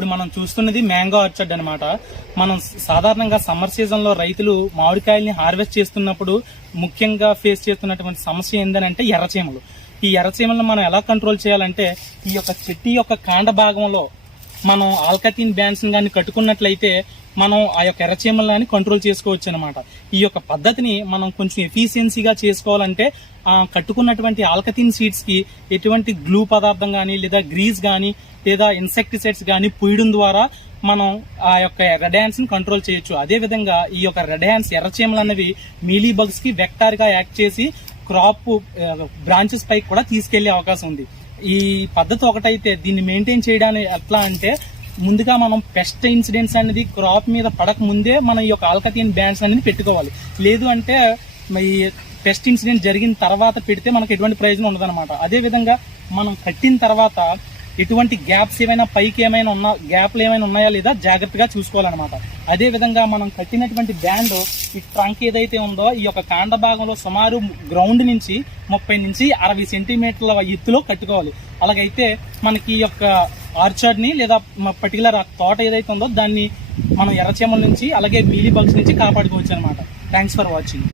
ఇప్పుడు మనం చూస్తున్నది మ్యాంగో ఆర్చర్డ్ అనమాట. మనం సాధారణంగా సమ్మర్ సీజన్ లో రైతులు మామిడికాయల్ని హార్వెస్ట్ చేస్తున్నప్పుడు ముఖ్యంగా ఫేస్ చేస్తున్నటువంటి సమస్య ఏంటంటే ఎర్రచీమలు. ఈ ఎర్రచీమలను మనం ఎలా కంట్రోల్ చేయాలంటే ఈ యొక్క చెట్టు యొక్క కాండ భాగంలో మనం ఆల్కథిన్ బ్యాండ్స్ కానీ కట్టుకున్నట్లయితే మనం ఆ యొక్క ఎర్రచీమలని కంట్రోల్ చేసుకోవచ్చు అనమాట. ఈ యొక్క పద్ధతిని మనం కొంచెం ఎఫిషియన్సీగా చేసుకోవాలంటే కట్టుకున్నటువంటి ఆల్కథిన్ సీడ్స్ కి ఎటువంటి గ్లూ పదార్థం కానీ లేదా గ్రీజ్ కానీ లేదా ఇన్సెక్టిసైడ్స్ కానీ పూయడం ద్వారా మనం ఆ యొక్క రెడ్ హ్యాండ్స్ ని కంట్రోల్ చేయొచ్చు. అదే విధంగా ఈ యొక్క రెడ్ హ్యాండ్స్ ఎర్రచీమలు అనేవి మీలీ బగ్స్ కి వెక్టార్ గా యాక్ట్ చేసి క్రాప్ బ్రాంచెస్ పైకి కూడా తీసుకెళ్లే అవకాశం ఉంది. ఈ పద్ధతి ఒకటైతే దీన్ని మెయింటైన్ చేయడానికి ఎట్లా అంటే ముందుగా మనం పెస్ట్ ఇన్సిడెంట్స్ అనేది క్రాప్ మీద పడక ముందే మనం ఈ యొక్క ఆల్కథిన్ బ్యాండ్స్ అనేది పెట్టుకోవాలి. లేదు అంటే ఈ పెస్ట్ ఇన్సిడెంట్ జరిగిన తర్వాత పెడితే మనకు ఎటువంటి ప్రయోజనం ఉండదన్నమాట. అదే విధంగా మనం కట్టిన తర్వాత ఎటువంటి గ్యాప్స్ ఏమైనా పైకి ఏమైనా గ్యాప్లు ఏమైనా ఉన్నాయా లేదా జాగ్రత్తగా చూసుకోవాలన్నమాట. అదే విధంగా మనం కట్టినటువంటి బ్యాండ్ ఈ ట్రంక్ ఏదైతే ఉందో ఈ యొక్క కాండ భాగంలో సుమారు గ్రౌండ్ నుంచి 30 నుంచి 60 సెంటీమీటర్ల ఎత్తులో కట్టుకోవాలి. అలాగైతే మనకి ఈ యొక్క ఆర్చర్డ్ ని లేదా పర్టికులర్ తోట ఏదైతే ఉందో దాన్ని మనం ఎర్రచీమల నుంచి అలాగే మీలీ బగ్స్ నుంచి కాపాడుకోవచ్చు అనమాట. Thanks for watching.